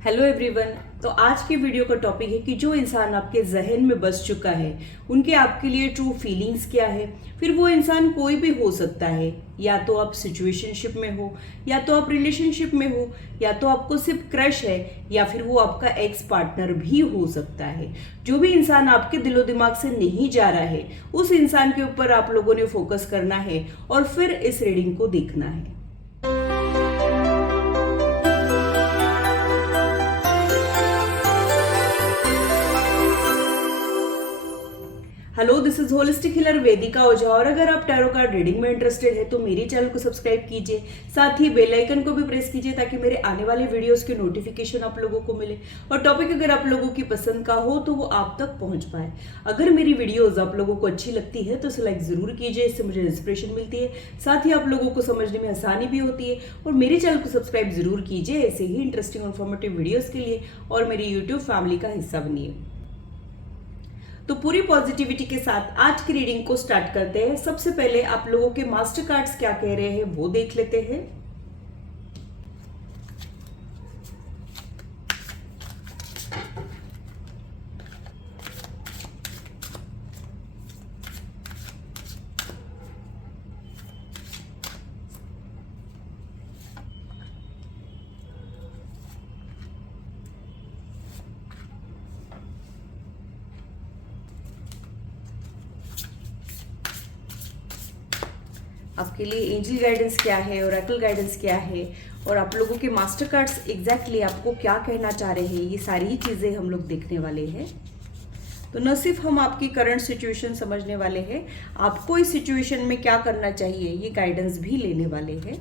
Hello everyone. तो आज की वीडियो का टॉपिक है कि जो इंसान आपके जहन में बस चुका है उनके आपके लिए ट्रू फीलिंग्स क्या है। फिर वो इंसान कोई भी हो सकता है, या तो आप सिचुएशनशिप में हो, या तो आप रिलेशनशिप में हो, या तो आपको सिर्फ क्रश है, या फिर वो आपका एक्स पार्टनर भी हो सकता है। जो भी इंसान आपके दिलो दिमाग से नहीं जा रहा है उस इंसान के ऊपर आप लोगों ने फोकस करना है और फिर इस रीडिंग को देखना है। Hello, this is holistic healer Vedika Ojha. और अगर आप टैरो कार्ड रीडिंग में इंटरेस्टेड है तो मेरे चैनल को सब्सक्राइब कीजिए, साथ ही बेल आइकन को भी प्रेस कीजिए ताकि मेरे आने वाले वीडियोस के नोटिफिकेशन आप लोगों को मिले। और टॉपिक अगर आप लोगों की पसंद का हो तो वो आप तक पहुंच पाए। अगर मेरी वीडियोस आप लोगों को अच्छी लगती है तो इसे लाइक जरूर कीजिए, इससे मुझे इंस्पिरेशन मिलती है, साथ ही आप लोगों को समझने में आसानी भी होती है। और मेरे चैनल को सब्सक्राइब जरूर कीजिए ऐसे ही इंटरेस्टिंग और इन्फॉर्मेटिव वीडियोस के लिए, और मेरी यूट्यूब फैमिली का हिस्सा बनिए। तो पूरी पॉजिटिविटी के साथ आज की रीडिंग को स्टार्ट करते हैं। सबसे पहले आप लोगों के मास्टर कार्ड्स क्या कह रहे हैं वो देख लेते हैं। आपके लिए एंजल गाइडेंस क्या है, ओरेकल गाइडेंस क्या है, और आप लोगों के मास्टर कार्ड्स एग्जैक्टली आपको क्या कहना चाह रहे हैं, ये सारी ही चीज़ें हम लोग देखने वाले हैं। तो न सिर्फ हम आपकी करंट सिचुएशन समझने वाले हैं, आपको इस सिचुएशन में क्या करना चाहिए ये गाइडेंस भी लेने वाले हैं।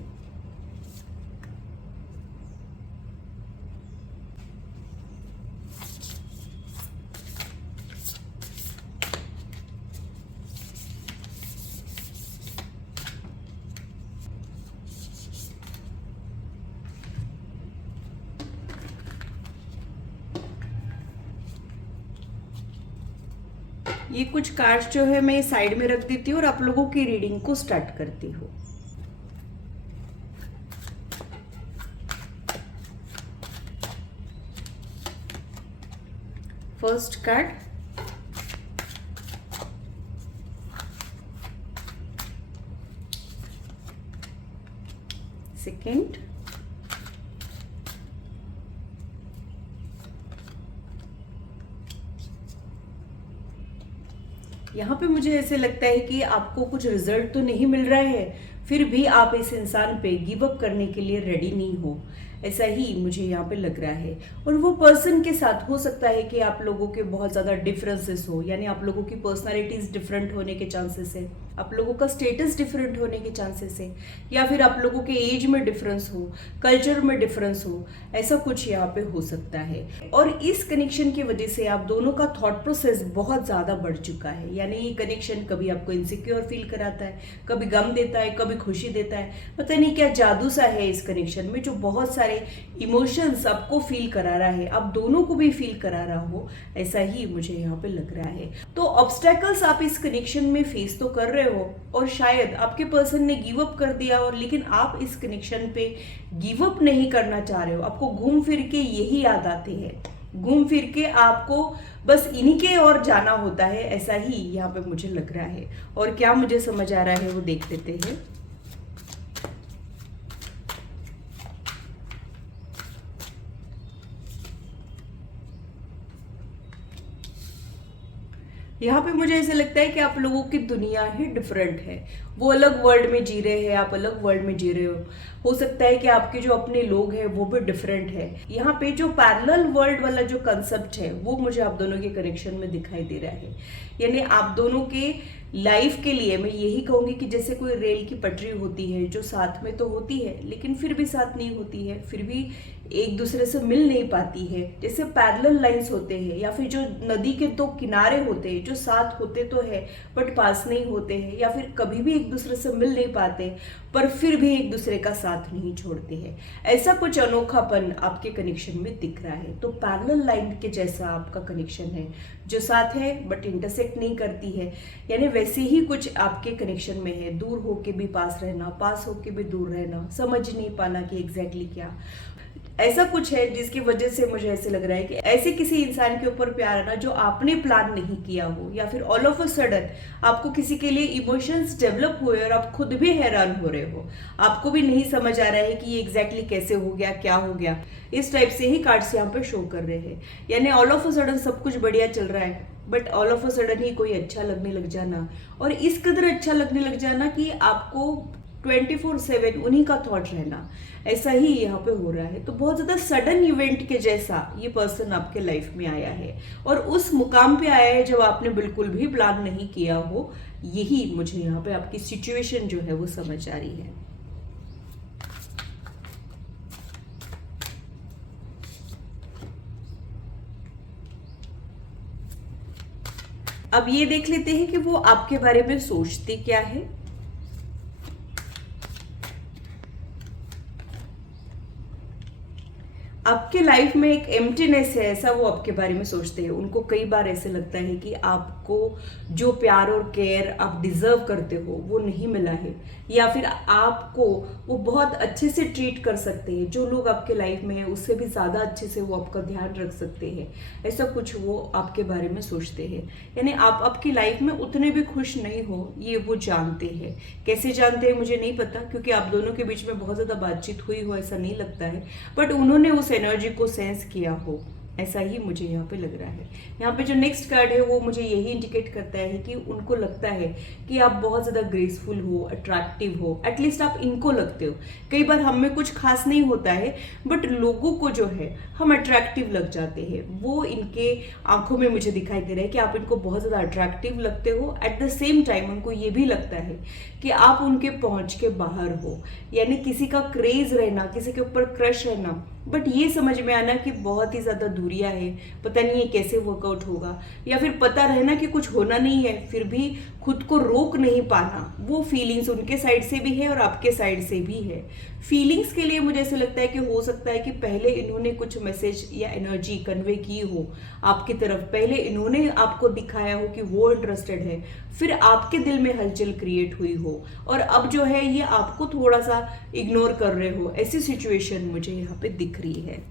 ये कुछ कार्ड्स जो है मैं साइड में रख देती हूँ और आप लोगों की रीडिंग को स्टार्ट करती हूँ। फर्स्ट कार्ड, सेकंड, यहाँ पे मुझे ऐसे लगता है कि आपको कुछ रिजल्ट तो नहीं मिल रहा है, फिर भी आप इस इंसान पे गिव अप करने के लिए रेडी नहीं हो, ऐसा ही मुझे यहाँ पे लग रहा है। और वो पर्सन के साथ हो सकता है कि आप लोगों के बहुत ज़्यादा डिफरेंसेस हो, यानी आप लोगों की पर्सनालिटीज डिफरेंट होने के चांसेस है, आप लोगों का स्टेटस डिफरेंट होने के चांसेस है, या फिर आप लोगों के एज में डिफरेंस हो, कल्चर में डिफरेंस हो, ऐसा कुछ यहाँ पे हो सकता है। और इस कनेक्शन की वजह से आप दोनों का थॉट प्रोसेस बहुत ज़्यादा बढ़ चुका है, यानी ये कनेक्शन कभी आपको इनसिक्योर फील कराता है, कभी गम देता है, कभी खुशी देता है। पता नहीं क्या जादू सा है इस कनेक्शन में जो बहुत सारे इमोशंस आपको फील करा रहा है, आप दोनों को भी फील करा रहा हो, ऐसा ही मुझे यहाँ पे लग रहा है। तो ऑब्स्टेकल्स आप इस कनेक्शन में फेस तो कर रहे हो, और शायद आपके पर्सन ने गिव अप कर दिया, और लेकिन आप इस कनेक्शन पे गिव अप नहीं करना चाह रहे हो। आपको घूम फिर के यही याद आती है, घूम फिर के आपको बस इन्हीं के और जाना होता है, ऐसा ही यहाँ पे मुझे लग रहा है। और क्या मुझे समझ आ रहा है वो देख लेते हैं। यहाँ पे मुझे ऐसे लगता है कि आप लोगों की दुनिया ही डिफरेंट है, वो अलग वर्ल्ड में जी रहे हैं, आप अलग वर्ल्ड में जी रहे हो सकता है कि आपके जो अपने लोग हैं वो भी डिफरेंट है। यहाँ पे जो पैरेलल वर्ल्ड वाला जो कंसेप्ट है वो मुझे आप दोनों के कनेक्शन में दिखाई दे रहा है। यानी आप दोनों के लाइफ के लिए मैं यही कहूंगी कि जैसे कोई रेल की पटरी होती है जो साथ में तो होती है लेकिन फिर भी साथ नहीं होती है, फिर भी एक दूसरे से मिल नहीं पाती है। जैसे पैरेलल लाइंस होते हैं, या फिर जो नदी के दो किनारे होते हैं जो साथ होते तो है बट पास नहीं होते हैं, या फिर कभी भी एक दूसरे से मिल नहीं पाते पर फिर भी एक दूसरे का साथ नहीं छोड़ते हैं। ऐसा कुछ अनोखापन आपके कनेक्शन में दिख रहा है। तो पैरेलल लाइन के जैसा आपका कनेक्शन है, जो साथ है बट इंटरसेक्ट नहीं करती है, यानी वैसे ही कुछ आपके कनेक्शन में है। दूर होके भी पास रहना, पास होके भी दूर रहना, समझ नहीं पाना कि एग्जैक्टली क्या। ऐसा कुछ है जिसकी वजह से मुझे ऐसे लग रहा है कि ऐसे किसी इंसान के ऊपर प्यार आना जो आपने प्लान नहीं किया हो, या फिर ऑल ऑफ अ सडन आपको किसी के लिए इमोशंस डेवलप हुए और आप खुद भी हैरान हो रहे हो, आपको भी नहीं समझ आ रहा है कि ये एग्जैक्टली कैसे हो गया, क्या हो गया। इस टाइप से ही कार्ड्स यहाँ पे शो कर रहे हैं। यानी ऑल ऑफ अ सडन सब कुछ बढ़िया चल रहा है, but all of a sudden ही कोई अच्छा लगने लग जाना, और इस कदर अच्छा लगने लग जाना कि आपको 24/7 उन्हीं का थॉट रहना, ऐसा ही यहाँ पे हो रहा है। तो बहुत ज्यादा सडन इवेंट के जैसा ये पर्सन आपके लाइफ में आया है, और उस मुकाम पे आया है जब आपने बिल्कुल भी प्लान नहीं किया हो। यही मुझे यहाँ पे आपकी सिचुएशन जो है वो समझ आ रही है। अब ये देख लेते हैं कि वो आपके बारे में सोचते क्या है। आपके लाइफ में एक एम्प्टीनेस है, ऐसा वो आपके बारे में सोचते हैं। उनको कई बार ऐसे लगता है कि आपको जो प्यार और केयर आप डिजर्व करते हो वो नहीं मिला है, या फिर आपको वो बहुत अच्छे से ट्रीट कर सकते हैं, जो लोग आपके लाइफ में है उससे भी ज़्यादा अच्छे से वो आपका ध्यान रख सकते हैं। ऐसा कुछ वो आपके बारे में सोचते हैं। यानी आप आपकी लाइफ में उतने भी खुश नहीं हो, ये वो जानते हैं। कैसे जानते हैं मुझे नहीं पता, क्योंकि आप दोनों के बीच में बहुत ज़्यादा बातचीत हुई हो ऐसा नहीं लगता है, बट उन्होंने उस एनर्जी को सेंस किया हो, ऐसा ही मुझे यहाँ पे लग रहा है। यहाँ पे जो नेक्स्ट कार्ड है वो मुझे यही इंडिकेट करता है कि उनको लगता है कि आप बहुत ज़्यादा ग्रेसफुल हो, अट्रैक्टिव हो, एटलीस्ट आप इनको लगते हो। कई बार हम में कुछ खास नहीं होता है, बट लोगों को जो है हम अट्रैक्टिव लग जाते हैं। वो इनके आंखों में मुझे दिखाई दे रहा है कि आप इनको बहुत ज़्यादा अट्रैक्टिव लगते हो। एट द सेम टाइम उनको ये भी लगता है कि आप उनके पहुँच के बाहर हो, यानी किसी का क्रेज रहना, किसी के ऊपर क्रश रहना, बट ये समझ में आना कि बहुत ही ज़्यादा दूरियां है, पता नहीं है कैसे वर्कआउट होगा, या फिर पता रहना कि कुछ होना नहीं है फिर भी खुद को रोक नहीं पाना। वो फीलिंग्स उनके साइड से भी है और आपके साइड से भी है। फीलिंग्स के लिए मुझे ऐसे लगता है कि हो सकता है कि पहले इन्होंने कुछ मैसेज या एनर्जी कन्वे की हो आपकी तरफ, पहले इन्होंने आपको दिखाया हो कि वो इंटरेस्टेड है, फिर आपके दिल में हलचल क्रिएट हुई हो, और अब जो है ये आपको थोड़ा सा इग्नोर कर रहे हो। ऐसी सिचुएशन मुझे यहाँ पे दिख रही है।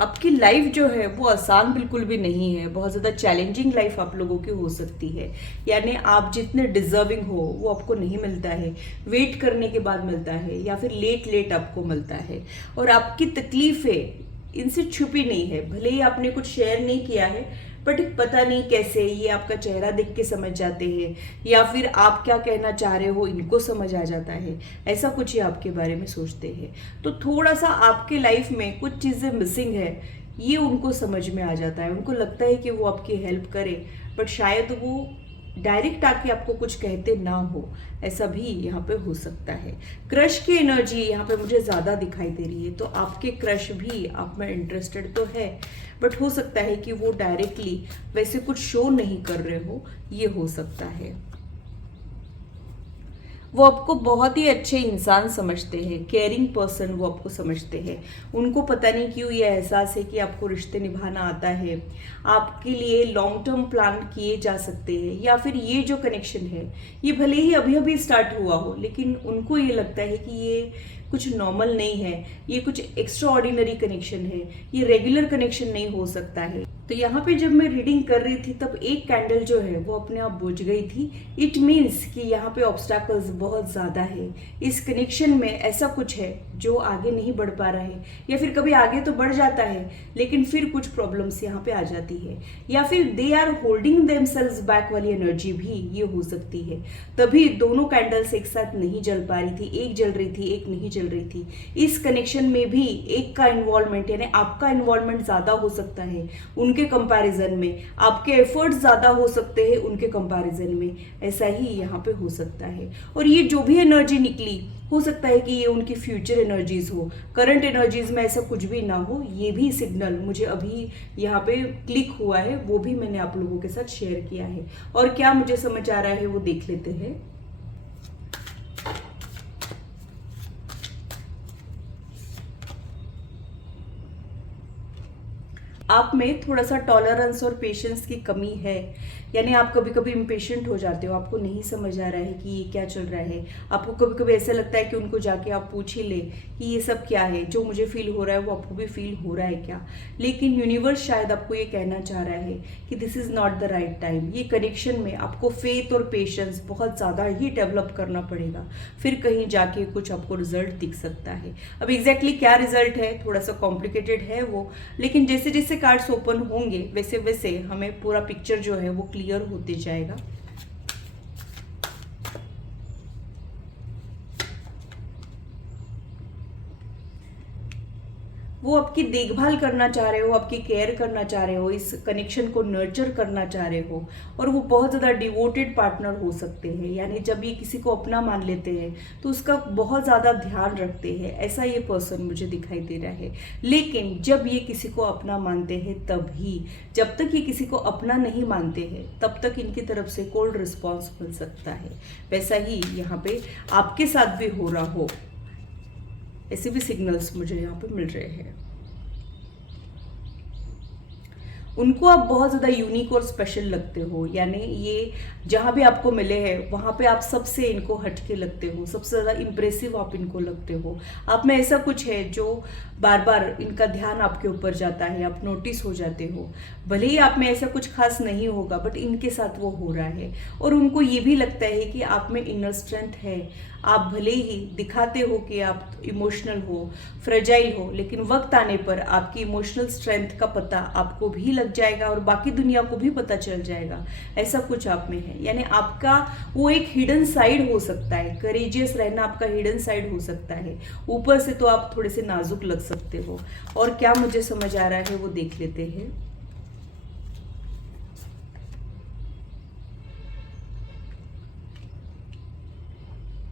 आपकी लाइफ जो है वो आसान बिल्कुल भी नहीं है, बहुत ज़्यादा चैलेंजिंग लाइफ आप लोगों की हो सकती है। यानी आप जितने डिजर्विंग हो वो आपको नहीं मिलता है, वेट करने के बाद मिलता है, या फिर लेट लेट आपको मिलता है। और आपकी तकलीफें इनसे छुपी नहीं है, भले ही आपने कुछ शेयर नहीं किया है, बट पता नहीं कैसे ये आपका चेहरा देख के समझ जाते हैं, या फिर आप क्या कहना चाह रहे हो इनको समझ आ जाता है। ऐसा कुछ ही आपके बारे में सोचते हैं। तो थोड़ा सा आपके लाइफ में कुछ चीज़ें मिसिंग है, ये उनको समझ में आ जाता है। उनको लगता है कि वो आपकी हेल्प करे, बट शायद वो डायरेक्ट आके आपको कुछ कहते ना हो, ऐसा भी यहाँ पे हो सकता है। क्रश की एनर्जी यहाँ पे मुझे ज़्यादा दिखाई दे रही है, तो आपके क्रश भी आप में इंटरेस्टेड तो है, बट हो सकता है कि वो डायरेक्टली वैसे कुछ शो नहीं कर रहे हो, ये हो सकता है। वो आपको बहुत ही अच्छे इंसान समझते हैं, केयरिंग पर्सन वो आपको समझते हैं। उनको पता नहीं क्यों ये एहसास है कि आपको रिश्ते निभाना आता है, आपके लिए लॉन्ग टर्म प्लान किए जा सकते हैं, या फिर ये जो कनेक्शन है ये भले ही अभी अभी स्टार्ट हुआ हो, लेकिन उनको ये लगता है कि ये कुछ नॉर्मल नहीं है, ये कुछ एक्स्ट्रा ऑर्डिनरी कनेक्शन है, ये रेगुलर कनेक्शन नहीं हो सकता है। तो यहाँ पे जब मैं रीडिंग कर रही थी तब एक कैंडल जो है वो अपने आप बुझ गई थी। इट मीन्स कि यहाँ पे ऑब्स्टैकल्स बहुत ज़्यादा है, इस कनेक्शन में ऐसा कुछ है जो आगे नहीं बढ़ पा रहा है, या फिर कभी आगे तो बढ़ जाता है लेकिन फिर कुछ प्रॉब्लम्स यहाँ पे आ जाती है, या फिर they are holding themselves back वाली एनर्जी भी ये हो सकती है। तभी दोनों कैंडल्स एक साथ नहीं जल पा रही थी, एक जल रही थी एक नहीं जल रही थी। इस कनेक्शन में भी एक का इन्वॉल्वमेंट यानी आपका इन्वॉल्वमेंट ज़्यादा हो सकता है उनके कंपैरिजन में, आपके एफर्ट्स ज़्यादा हो सकते हैं उनके कंपैरिजन में, ऐसा ही यहाँ पे हो सकता है। और ये जो भी एनर्जी निकली हो सकता है कि ये उनकी फ्यूचर एनर्जीज हो, करंट एनर्जीज में ऐसा कुछ भी ना हो। ये भी सिग्नल मुझे अभी यहाँ पे क्लिक हुआ है, वो भी मैंने आप लोगों के साथ शेयर किया है। और क्या मुझे समझ आ रहा है वो देख लेते हैं। आप में थोड़ा सा टॉलरेंस और पेशेंस की कमी है, यानी आप कभी कभी इम्पेशेंट हो जाते हो, आपको नहीं समझ आ रहा है कि ये क्या चल रहा है। आपको कभी कभी ऐसा लगता है कि उनको जाके आप पूछ ही ले कि ये सब क्या है, जो मुझे फील हो रहा है वो आपको भी फील हो रहा है क्या। लेकिन यूनिवर्स शायद आपको ये कहना चाह रहा है कि this is not the right time. ये कनेक्शन में आपको फेथ और पेशेंस बहुत ज़्यादा ही डेवलप करना पड़ेगा, फिर कहीं जाके कुछ आपको रिजल्ट दिख सकता है। अब एग्जैक्टली क्या रिजल्ट है, थोड़ा सा कॉम्प्लिकेटेड है वो, लेकिन जैसे जैसे कार्ड्स ओपन होंगे वैसे वैसे हमें पूरा पिक्चर जो है वो क्लियर होते जाएगा। वो आपकी देखभाल करना चाह रहे हो, आपकी केयर करना चाह रहे हो, इस कनेक्शन को नर्चर करना चाह रहे हो, और वो बहुत ज़्यादा डिवोटेड पार्टनर हो सकते हैं। यानी जब ये किसी को अपना मान लेते हैं तो उसका बहुत ज़्यादा ध्यान रखते हैं, ऐसा ये पर्सन मुझे दिखाई दे रहा है। लेकिन जब ये किसी को अपना मानते हैं तभी, जब तक ये किसी को अपना नहीं मानते हैं तब तक इनकी तरफ से कोल्ड रिस्पॉन्स मिल सकता है। वैसा ही यहाँ पे आपके साथ भी हो रहा हो, ऐसे भी सिग्नल्स मुझे यहाँ पे मिल रहे हैं। उनको आप बहुत ज़्यादा यूनिक और स्पेशल लगते हो, यानी ये जहाँ भी आपको मिले हैं वहाँ पे आप सबसे इनको हटके लगते हो, सबसे ज़्यादा इम्प्रेसिव आप इनको लगते हो। आप में ऐसा कुछ है जो बार बार इनका ध्यान आपके ऊपर जाता है, आप नोटिस हो जाते हो। भले ही आप में ऐसा कुछ खास नहीं होगा बट इनके साथ वो हो रहा है, और उनको ये भी लगता है कि आप में इनर स्ट्रेंथ है। आप भले ही दिखाते हो कि आप इमोशनल हो, फ्रेजाइल हो, लेकिन वक्त आने पर आपकी इमोशनल स्ट्रेंथ का पता आपको भी लग जाएगा और बाकी दुनिया को भी पता चल जाएगा। ऐसा कुछ आप में है, यानी आपका वो एक हिडन साइड हो सकता है। करेजियस रहना आपका हिडन साइड हो सकता है। ऊपर से तो आप थोड़े से नाजुक लग सकते हो। और क्या मुझे समझ आ रहा है वो देख लेते हैं।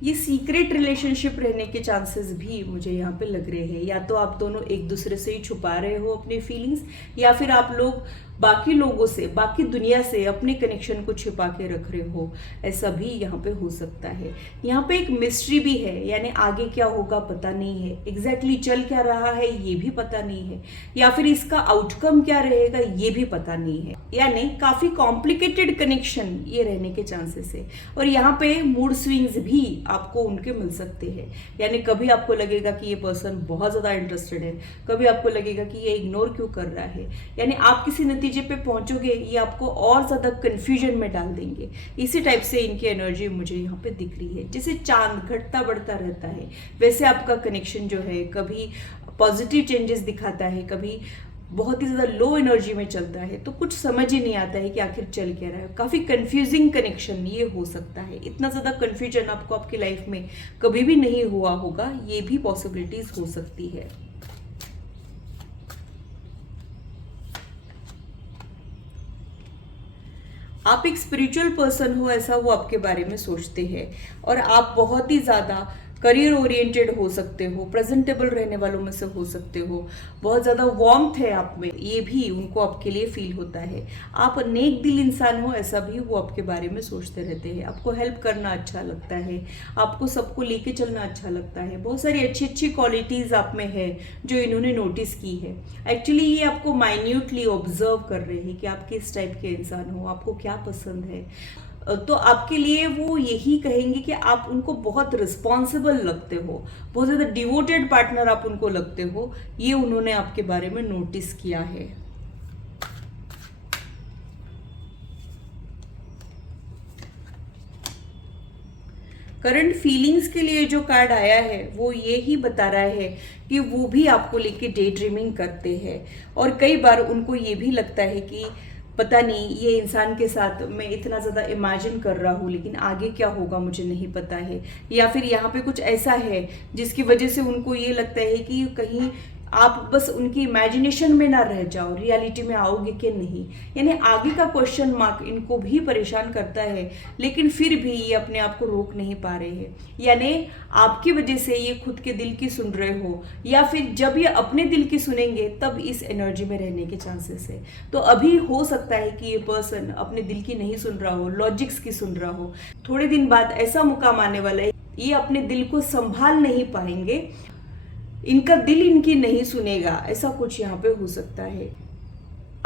ये सीक्रेट रिलेशनशिप रहने के चांसेस भी मुझे यहाँ पे लग रहे हैं। या तो आप दोनों एक दूसरे से ही छुपा रहे हो अपने फीलिंग्स, या फिर आप लोग बाकी लोगों से, बाकी दुनिया से अपने कनेक्शन को छिपा के रख रहे हो। ऐसा भी यहाँ पे हो सकता है। यहाँ पे एक मिस्ट्री भी है, यानी आगे क्या होगा पता नहीं है, एग्जैक्टली चल क्या रहा है ये भी पता नहीं है, या फिर इसका आउटकम क्या रहेगा ये भी पता नहीं है। यानी काफी कॉम्प्लिकेटेड कनेक्शन ये रहने के चांसेस है। और यहाँ पे मूड स्विंग्स भी आपको उनके मिल सकते हैं। यानी कभी आपको लगेगा कि ये पर्सन बहुत ज़्यादा इंटरेस्टेड है, कभी आपको लगेगा कि ये इग्नोर क्यों कर रहा है। यानी आप किसी नतीजे पे पहुंचोगे, ये आपको और ज़्यादा कंफ्यूजन में डाल देंगे। इसी टाइप से इनकी एनर्जी मुझे यहाँ पे दिख रही है। जैसे चांद घटता बढ़ता रहता है वैसे आपका कनेक्शन जो है कभी पॉजिटिव चेंजेस दिखाता है, कभी बहुत ही ज़्यादा लो एनर्जी में चलता है। तो कुछ समझ ही नहीं आता है कि आखिर चल क्या रहा है। काफ़ी कंफ्यूजिंग कनेक्शन ये हो सकता है। इतना ज़्यादा कंफ्यूजन आपको आपकी लाइफ में कभी भी नहीं हुआ होगा, ये भी पॉसिबिलिटीज हो सकती है। आप एक स्पिरिचुअल पर्सन हो ऐसा वो आपके बारे में सोचते हैं, और आप बहुत ही ज़्यादा करियर ओरिएंटेड हो सकते हो, प्रेजेंटेबल रहने वालों में से हो सकते हो, बहुत ज़्यादा वार्मथ है आप में, ये भी उनको आपके लिए फील होता है। आप नेक दिल इंसान हो ऐसा भी वो आपके बारे में सोचते रहते हैं। आपको हेल्प करना अच्छा लगता है, आपको सबको लेके चलना अच्छा लगता है। बहुत सारी अच्छी अच्छी क्वालिटीज़ आप में है जो इन्होंने नोटिस की है। एक्चुअली ये आपको माइन्यूटली ऑब्जर्व कर रहे हैं कि आप किस टाइप के इंसान हो, आपको क्या पसंद है। तो आपके लिए वो यही कहेंगे कि आप उनको बहुत रिस्पॉन्सिबल लगते हो, बहुत ज़्यादा डिवोटेड पार्टनर आप उनको लगते हो। ये उन्होंने आपके बारे में नोटिस किया है। करंट फीलिंग्स के लिए जो कार्ड आया है वो ये ही बता रहा है कि वो भी आपको लेके डे ड्रीमिंग करते हैं, और कई बार उनको ये भी लगता है कि पता नहीं ये इंसान के साथ मैं इतना ज़्यादा इमेजिन कर रहा हूँ लेकिन आगे क्या होगा मुझे नहीं पता है। या फिर यहाँ पे कुछ ऐसा है जिसकी वजह से उनको ये लगता है कि कहीं आप बस उनकी इमेजिनेशन में ना रह जाओ, रियलिटी में आओगे कि नहीं। यानी आगे का क्वेश्चन मार्क इनको भी परेशान करता है, लेकिन फिर भी ये अपने आप को रोक नहीं पा रहे हैं। यानी आपकी वजह से ये खुद के दिल की सुन रहे हो, या फिर जब ये अपने दिल की सुनेंगे तब इस एनर्जी में रहने के चांसेस है। तो अभी हो सकता है कि ये पर्सन अपने दिल की नहीं सुन रहा हो, लॉजिक्स की सुन रहा हो। थोड़े दिन बाद ऐसा मुकाम आने वाला है ये अपने दिल को संभाल नहीं पाएंगे, इनका दिल इनकी नहीं सुनेगा, ऐसा कुछ यहाँ पे हो सकता है।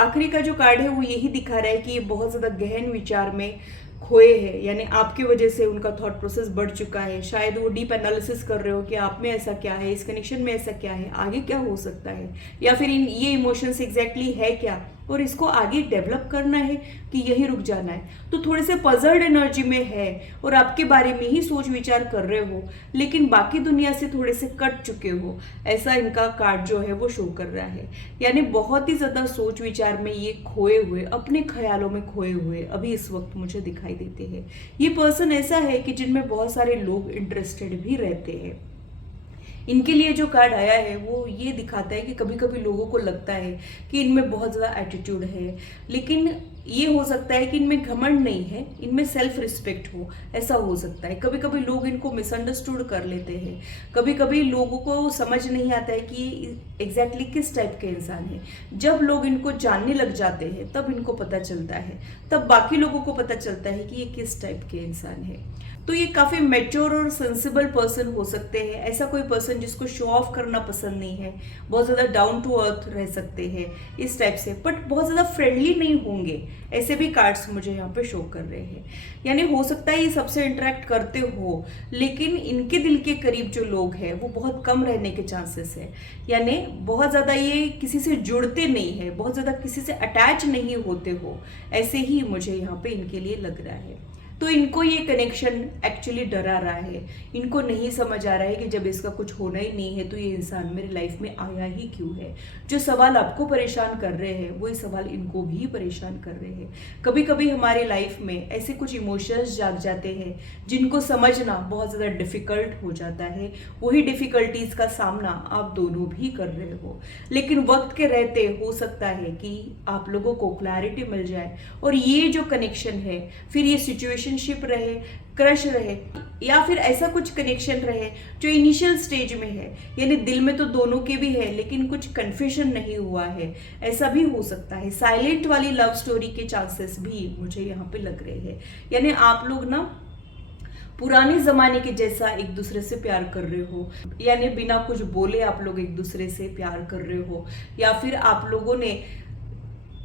आखिरी का जो कार्ड है वो यही दिखा रहा है कि ये बहुत ज़्यादा गहन विचार में खोए हैं, यानी आपकी वजह से उनका थॉट प्रोसेस बढ़ चुका है। शायद वो डीप एनालिसिस कर रहे हो कि आप में ऐसा क्या है, इस कनेक्शन में ऐसा क्या है, आगे क्या हो सकता है, या फिर ये इमोशंस एग्जैक्टली है क्या और इसको आगे डेवलप करना है कि यही रुक जाना है। तो थोड़े से पजल्ड एनर्जी में है और आपके बारे में ही सोच विचार कर रहे हो, लेकिन बाकी दुनिया से थोड़े से कट चुके हो, ऐसा इनका कार्ड जो है वो शो कर रहा है। यानी बहुत ही ज़्यादा सोच विचार में ये खोए हुए, अपने ख्यालों में खोए हुए अभी इस वक्त मुझे दिखाई देते हैं। ये पर्सन ऐसा है कि जिनमें बहुत सारे लोग इंटरेस्टेड भी रहते हैं। इनके लिए जो कार्ड आया है वो ये दिखाता है कि कभी कभी लोगों को लगता है कि इनमें बहुत ज़्यादा एटीट्यूड है, लेकिन ये हो सकता है कि इनमें घमंड नहीं है, इनमें सेल्फ रिस्पेक्ट हो, ऐसा हो सकता है। कभी कभी लोग इनको मिसअंडरस्टूड कर लेते हैं, कभी कभी लोगों को समझ नहीं आता है कि ये एग्जैक्टली किस टाइप के इंसान है। जब लोग इनको जानने लग जाते हैं तब इनको पता चलता है, तब बाकी लोगों को पता चलता है कि ये किस टाइप के इंसान है। तो ये काफ़ी मैच्योर और सेंसिबल पर्सन हो सकते हैं। ऐसा कोई पर्सन जिसको शो ऑफ करना पसंद नहीं है, बहुत ज़्यादा डाउन टू अर्थ रह सकते हैं इस टाइप से, बट बहुत ज़्यादा फ्रेंडली नहीं होंगे, ऐसे भी कार्ड्स मुझे यहाँ पे शो कर रहे हैं। यानी हो सकता है ये सबसे इंटरेक्ट करते हो, लेकिन इनके दिल के करीब जो लोग हैं वो बहुत कम रहने के चांसेस है। यानी बहुत ज़्यादा ये किसी से जुड़ते नहीं है, बहुत ज़्यादा किसी से अटैच नहीं होते हो, ऐसे ही मुझे यहाँ पे इनके लिए लग रहा है। तो इनको ये कनेक्शन एक्चुअली डरा रहा है, इनको नहीं समझ आ रहा है कि जब इसका कुछ होना ही नहीं है तो ये इंसान मेरे लाइफ में आया ही क्यों है। जो सवाल आपको परेशान कर रहे हैं वही सवाल इनको भी परेशान कर रहे हैं। कभी कभी हमारे लाइफ में ऐसे कुछ इमोशंस जाग जाते हैं जिनको समझना बहुत ज़्यादा डिफिकल्ट हो जाता है। वही डिफिकल्टीज का सामना आप दोनों भी कर रहे हो, लेकिन वक्त के रहते हो सकता है कि आप लोगों को क्लैरिटी मिल जाए और ये जो कनेक्शन है, फिर ये सिचुएशन रहे, क्रश रहे, या फिर ऐसा कुछ कनेक्शन रहे जो इनिशियल स्टेज में है, यानी दिल में तो दोनों के भी है लेकिन कुछ कन्फ्यूजन नहीं हुआ है, ऐसा भी हो सकता है। साइलेंट वाली लव स्टोरी के चांसेस भी मुझे यहाँ पे लग रहे हैं। यानी आप लोग ना पुराने जमाने के जैसा एक दूसरे से प्यार कर रहे हो, यानी बिना कुछ बोले आप लोग एक दूसरे से प्यार कर रहे हो, या फिर आप लोगों ने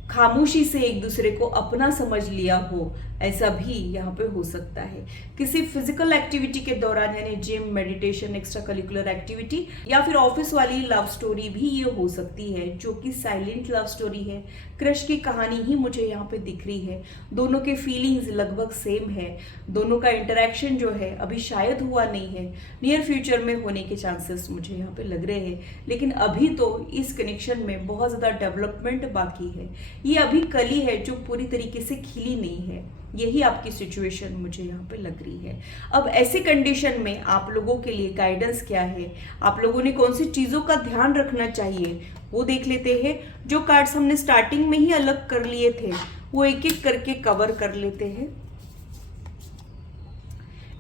खामोशी से एक दूसरे को अपना समझ लिया हो, ऐसा भी यहाँ पे हो सकता है। किसी फिजिकल एक्टिविटी के दौरान, यानी gym, meditation, extra curricular activity, या फिर ऑफिस वाली लव स्टोरी भी ये हो सकती है जो कि साइलेंट लव स्टोरी है। क्रश की कहानी ही मुझे यहाँ पे दिख रही है। दोनों के फीलिंग्स लगभग सेम है, दोनों का इंटरेक्शन जो है अभी शायद हुआ नहीं है, नियर फ्यूचर में होने के चांसेस मुझे यहाँ पे लग रहे हैं, लेकिन अभी तो इस कनेक्शन में बहुत ज़्यादा डेवलपमेंट बाकी है। ये अभी कली है जो पूरी तरीके से खिली नहीं है। यही आपकी सिचुएशन मुझे यहाँ पे लग रही है। अब ऐसे कंडीशन में आप लोगों के लिए गाइडेंस क्या है, आप लोगों ने कौन सी चीज़ों का ध्यान रखना चाहिए, वो देख लेते हैं। जो कार्ड्स हमने स्टार्टिंग में ही अलग कर लिए थे वो एक एक करके कवर कर लेते हैं।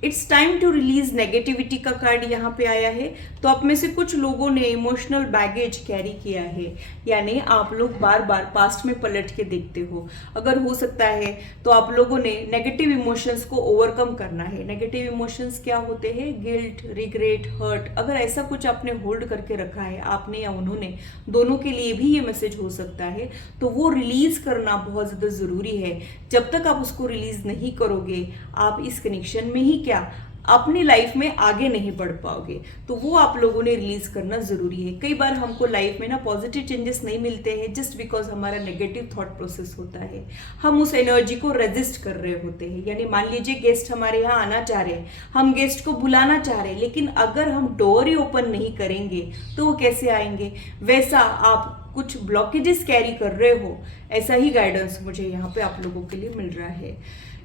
It's time to release negativity का कार्ड यहाँ पे आया है। तो आप में से कुछ लोगों ने इमोशनल बैगेज कैरी किया है, यानी आप लोग बार बार पास्ट में पलट के देखते हो। अगर हो सकता है तो आप लोगों ने नेगेटिव इमोशंस को ओवरकम करना है। नेगेटिव इमोशंस क्या होते हैं? Guilt, regret, hurt. अगर ऐसा कुछ आपने होल्ड करके रखा है, आपने या उन्होंने, दोनों के लिए भी ये मैसेज हो सकता है, तो वो रिलीज करना बहुत ज़्यादा ज़रूरी है। जब तक आप उसको रिलीज नहीं करोगे, आप इस कनेक्शन में ही क्या अपनी लाइफ में आगे नहीं बढ़ पाओगे। तो वो आप लोगों ने रिलीज करना जरूरी है। कई बार हमको लाइफ में ना पॉजिटिव चेंजेस नहीं मिलते हैं जस्ट बिकॉज हमारा नेगेटिव थॉट प्रोसेस होता है, हम उस एनर्जी को रेजिस्ट कर रहे होते हैं। यानी मान लीजिए गेस्ट हमारे यहाँ आना चाह रहे हैं, हम गेस्ट को बुलाना चाह रहे हैं, लेकिन अगर हम डोर ही ओपन नहीं करेंगे तो वो कैसे आएंगे? वैसा आप कुछ ब्लॉकेजेस कैरी कर रहे हो, ऐसा ही गाइडेंस मुझे यहाँ पे आप लोगों के लिए मिल रहा है।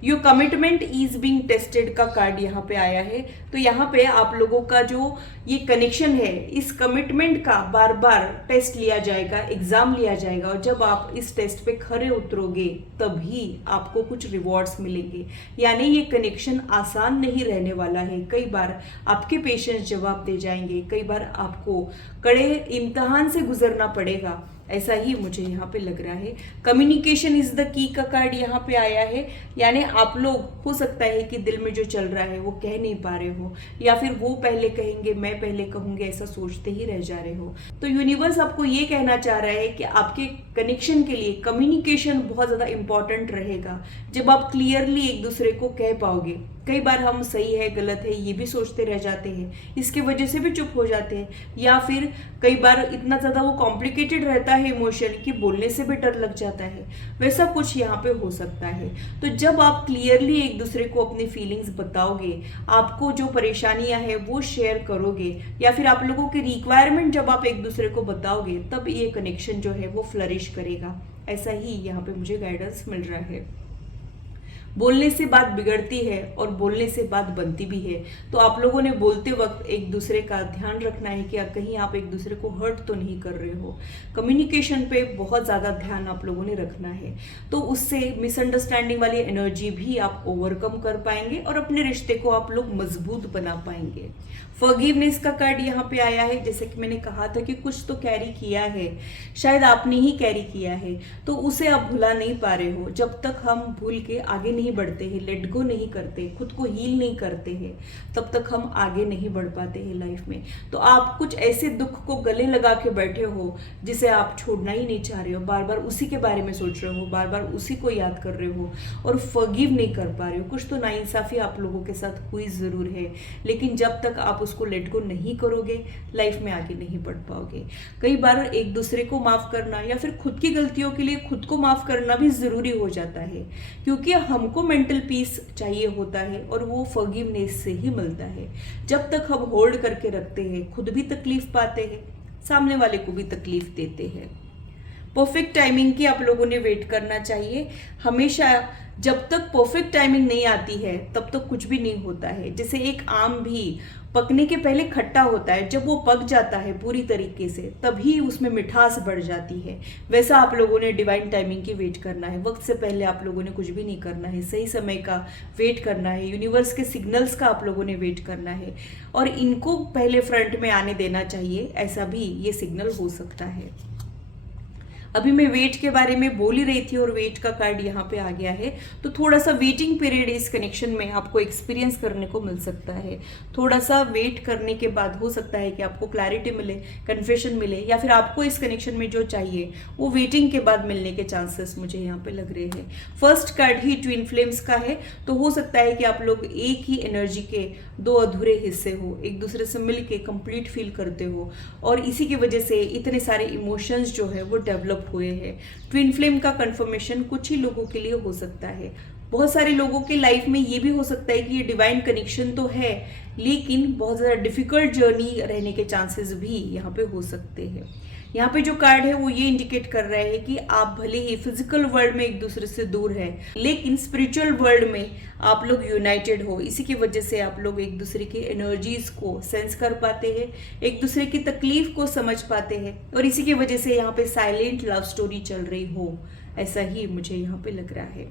Your commitment is being tested का कार्ड यहाँ पे आया है। तो यहाँ पे आप लोगों का जो ये कनेक्शन है, इस कमिटमेंट का बार बार टेस्ट लिया जाएगा, एग्जाम लिया जाएगा, और जब आप इस टेस्ट पे खरे उतरोगे तभी आपको कुछ रिवॉर्ड्स मिलेंगे। यानी ये कनेक्शन आसान नहीं रहने वाला है। कई बार आपके पेशेंस जवाब दे जाएंगे, कई बार आपको कड़े इम्तहान से गुजरना पड़ेगा, ऐसा ही मुझे यहाँ पे लग रहा है। कम्युनिकेशन इज द की का कार्ड यहाँ पे आया है, यानी आप लोग हो सकता है कि दिल में जो चल रहा है वो कह नहीं पा रहे हो, या फिर वो पहले कहेंगे मैं पहले कहूंगे, ऐसा सोचते ही रह जा रहे हो। तो यूनिवर्स आपको ये कहना चाह रहा है कि आपके कनेक्शन के लिए कम्युनिकेशन बहुत ज़्यादा इंपॉर्टेंट रहेगा। जब आप क्लियरली एक दूसरे को कह पाओगे, कई बार हम सही है गलत है ये भी सोचते रह जाते हैं, इसके वजह से भी चुप हो जाते हैं, या फिर कई बार इतना ज़्यादा वो कॉम्प्लिकेटेड रहता है इमोशन कि बोलने से भी डर लग जाता है। वैसा कुछ यहाँ पे हो सकता है। तो जब आप क्लियरली एक दूसरे को अपनी फीलिंग्स बताओगे, आपको जो परेशानियां हैं वो शेयर करोगे, या फिर आप लोगों की रिक्वायरमेंट जब आप एक दूसरे को बताओगे, तब ये कनेक्शन जो है वो फ्लरिश करेगा। ऐसा ही यहाँ पे मुझे गाइडेंस मिल रहा है। बोलने से बात बिगड़ती है और बोलने से बात बनती भी है। तो आप लोगों ने बोलते वक्त एक दूसरे का ध्यान रखना है कि कहीं आप एक दूसरे को हर्ट तो नहीं कर रहे हो। कम्युनिकेशन पे बहुत ज़्यादा ध्यान आप लोगों ने रखना है, तो उससे मिसअंडरस्टैंडिंग वाली एनर्जी भी आप ओवरकम कर पाएंगे और अपने रिश्ते को आप लोग मजबूत बना पाएंगे। फॉरगिवनेस का कार्ड यहाँ पे आया है। जैसे कि मैंने कहा था कि कुछ तो कैरी किया है, शायद आपने ही कैरी किया है, तो उसे आप भुला नहीं पा रहे हो। जब तक हम भूल के आगे नहीं बढ़ते हैं, लेट गो नहीं करते, खुद को हील नहीं करते हैं, तब तक हम आगे नहीं बढ़ पाते हैं लाइफ में। तो आप कुछ ऐसे दुख को गले लगा के बैठे हो जिसे आप छोड़ना ही नहीं चाह रहे हो, बार बार उसी के बारे में सोच रहे हो, बार बार उसी को याद कर रहे हो और फॉरगिव नहीं कर पा रहे हो। कुछ तो नाइंसाफी आप लोगों के साथ हुई ज़रूर है, लेकिन जब तक आप उसको लेट गो नहीं करोगे, लाइफ में आगे नहीं बढ़ पाओगे। कई बार एक दूसरे को माफ़ करना या फिर खुद की गलतियों के लिए खुद को माफ़ करना भी ज़रूरी हो जाता है, क्योंकि हमको मेंटल पीस चाहिए होता है और वो फॉरगिवनेस से ही मिलता है। जब तक हम होल्ड करके रखते हैं, खुद भी तकलीफ पाते हैं, सामने वाले को भी तकलीफ देते हैं। परफेक्ट टाइमिंग की आप लोगों ने वेट करना चाहिए हमेशा। जब तक परफेक्ट टाइमिंग नहीं आती है तब तक कुछ भी नहीं होता है। जैसे एक आम भी पकने के पहले खट्टा होता है, जब वो पक जाता है पूरी तरीके से तभी उसमें मिठास बढ़ जाती है। वैसा आप लोगों ने डिवाइन टाइमिंग की वेट करना है। वक्त से पहले आप लोगों ने कुछ भी नहीं करना है, सही समय का वेट करना है, यूनिवर्स के सिग्नल्स का आप लोगों ने वेट करना है और इनको पहले फ्रंट में आने देना चाहिए। ऐसा भी ये सिग्नल हो सकता है। अभी मैं वेट के बारे में बोल ही रही थी और वेट का कार्ड यहाँ पे आ गया है, तो थोड़ा सा वेटिंग पीरियड इस कनेक्शन में आपको एक्सपीरियंस करने को मिल सकता है। थोड़ा सा वेट करने के बाद हो सकता है कि आपको क्लैरिटी मिले, कन्फेशन मिले, या फिर आपको इस कनेक्शन में जो चाहिए वो वेटिंग के बाद मिलने के चांसेस मुझे यहाँ पे लग रहे हैं। फर्स्ट कार्ड ही ट्विन फ्लेम्स का है, तो हो सकता है कि आप लोग एक ही एनर्जी के दो अधूरे हिस्से हो, एक दूसरे से मिल के कंप्लीट फील करते हो और इसी की वजह से इतने सारे इमोशंस जो है वो डेवलप हुए हैं। ट्विन फ्लेम का कंफर्मेशन कुछ ही लोगों के लिए हो सकता है। बहुत सारे लोगों के लाइफ में ये भी हो सकता है कि ये डिवाइन कनेक्शन तो है, लेकिन बहुत ज़्यादा डिफिकल्ट जर्नी रहने के चांसेस भी यहाँ पे हो सकते हैं। यहाँ पे जो कार्ड है वो ये इंडिकेट कर रहा है कि आप भले ही फिजिकल वर्ल्ड में एक दूसरे से दूर है, लेकिन स्पिरिचुअल वर्ल्ड में आप लोग यूनाइटेड हो। इसी की वजह से आप लोग एक दूसरे की एनर्जीज को सेंस कर पाते हैं, एक दूसरे की तकलीफ को समझ पाते हैं और इसी की वजह से यहाँ पे साइलेंट लव स्टोरी चल रही हो। ऐसा ही मुझे यहाँ पे लग रहा है।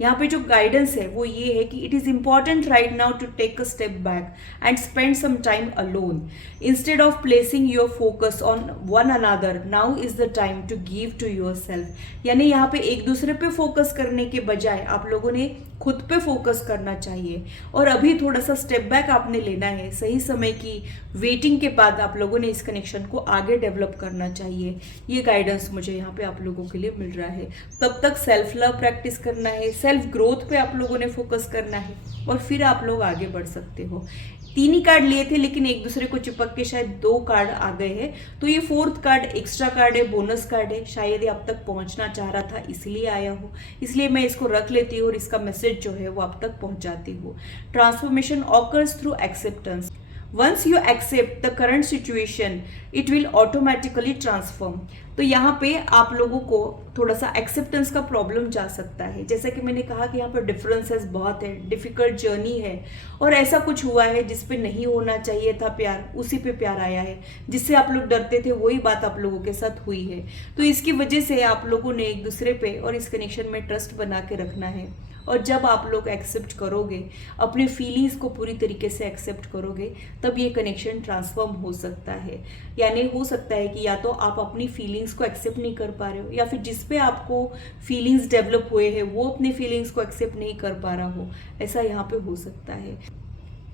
यहाँ पे जो गाइडेंस है वो ये है कि it is important right now to take a step back and spend some time alone instead of placing your focus on one another. Now is the time to give to yourself. यानी यहाँ पे एक दूसरे पे focus करने के बजाय आप लोगों ने खुद पे फोकस करना चाहिए और अभी थोड़ा सा स्टेप बैक आपने लेना है। सही समय की वेटिंग के बाद आप लोगों ने इस कनेक्शन को आगे डेवलप करना चाहिए। ये गाइडेंस मुझे यहाँ पे आप लोगों के लिए मिल रहा है। तब तक सेल्फ लव प्रैक्टिस करना है, सेल्फ ग्रोथ पे आप लोगों ने फोकस करना है और फिर आप लोग आगे बढ़ सकते हो। 3 ही कार्ड लिए थे लेकिन एक दूसरे को चिपक के शायद 2 कार्ड आ गए हैं, तो ये 4th कार्ड एक्स्ट्रा कार्ड है, बोनस कार्ड है। शायद ये आप तक पहुंचना चाह रहा था इसलिए आया हो, इसलिए मैं इसको रख लेती हूँ और इसका मैसेज जो है वो आप तक पहुंचाती हूँ। Transformation occurs through acceptance. Once you accept the current situation, it will automatically transform। तो यहाँ पे आप लोगों को थोड़ा सा एक्सेप्टेंस का प्रॉब्लम जा सकता है। जैसा कि मैंने कहा कि यहाँ पर डिफरेंसेस बहुत है, डिफिकल्ट जर्नी है और ऐसा कुछ हुआ है जिस पे नहीं होना चाहिए था प्यार, उसी पे प्यार आया है। जिससे आप लोग डरते थे वही बात आप लोगों के साथ हुई है। तो इसकी वजह से आप लोगों ने एक दूसरे पे और इस कनेक्शन में ट्रस्ट बना के रखना है और जब आप लोग एक्सेप्ट करोगे, अपने फीलिंग्स को पूरी तरीके से एक्सेप्ट करोगे, तब ये कनेक्शन ट्रांसफॉर्म हो सकता है। यानी हो सकता है कि या तो आप अपनी फीलिंग्स को एक्सेप्ट नहीं कर पा रहे हो, या फिर जिस पे आपको फीलिंग्स डेवलप हुए हैं वो अपनी फीलिंग्स को एक्सेप्ट नहीं कर पा रहा हो, ऐसा यहाँ पे हो सकता है।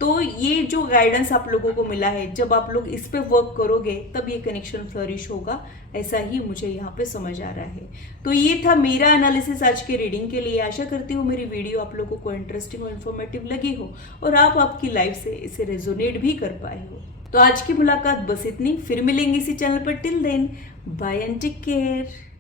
तो ये जो गाइडेंस आप लोगों को मिला है, जब आप लोग इस पे वर्क करोगे तब ये कनेक्शन फ्लरिश होगा, ऐसा ही मुझे यहाँ पे समझ आ रहा है। तो ये था मेरा एनालिसिस आज के रीडिंग के लिए। आशा करती हूँ मेरी वीडियो आप लोगों को इंटरेस्टिंग और इन्फॉर्मेटिव लगी हो और आप आपकी लाइफ से इसे रेजोनेट भी कर पाए हो। तो आज की मुलाकात बस इतनी, फिर मिलेंगे इसी चैनल पर। Till then, bye and take care.